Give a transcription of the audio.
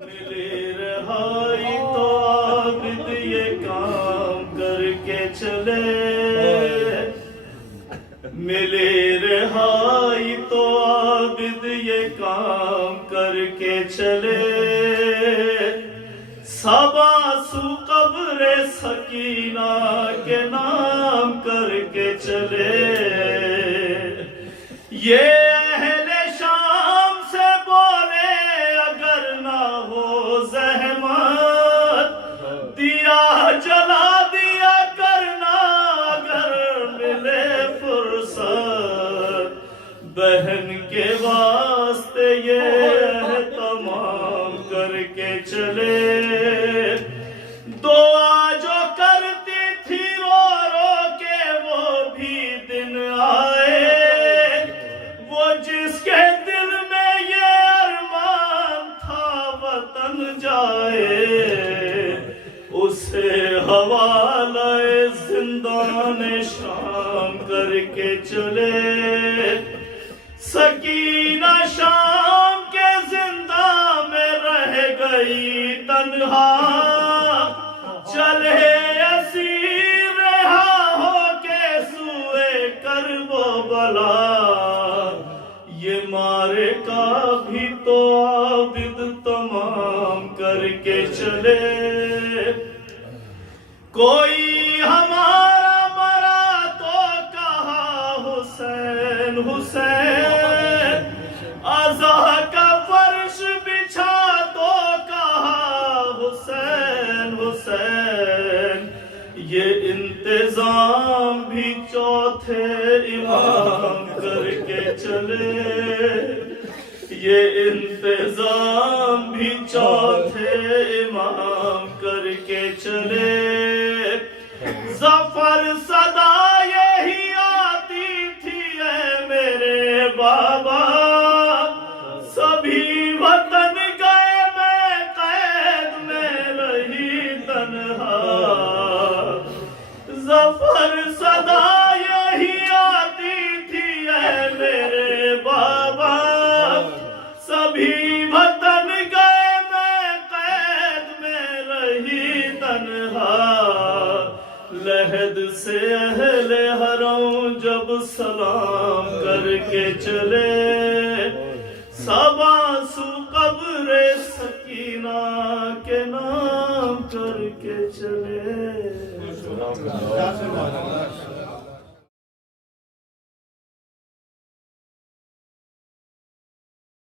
ملی رہائی تو عابد یہ کام کر کے چلے، ملی رہائی تو عابد یہ کام کر کے چلے، سباسو قبر سکینہ کے نام کر کے چلے، یہ اہل شام سے بولے اگر نہ ہو زحمت، دیا جلا دیا کرنا اگر ملے فرصت، بہن کے واسطے یہ تمام کر کے چلے، دعا جو کرتی تھی رو رو کے وہ بھی دن آئے، وہ جس کے دل میں یہ ارمان تھا وطن جائے، اسے حوالہ زندان شام کر کے چلے، سکینہ شام کے زندان میں رہ گئی تنہا، چلے اسیر رہا ہو کے سوئے کرب و بلا، یہ مارے کا بھی تو عابد تمام کر کے چلے، کوئی ہمارا مرا تو کہا حسین حسین، عزا کا فرش بچھا تو کہا حسین حسین، یہ انتظام بھی چوتھے امام کر کے چلے، یہ انتظام بھی چوتھے امام کر کے چلے، ظفر صدا یہی آتی تھی اے میرے بابا، سبھی وطن گئے میں قید میں رہی تنہا، ظفر صدا یہی آتی تھی اے میرے بابا، سبھی وطن گئے میں قید میں رہی تنہا، لحد سے اہل حرم جب سلام کر کے چلے، سباسو قبر سکینہ کے نام کر کے چلے۔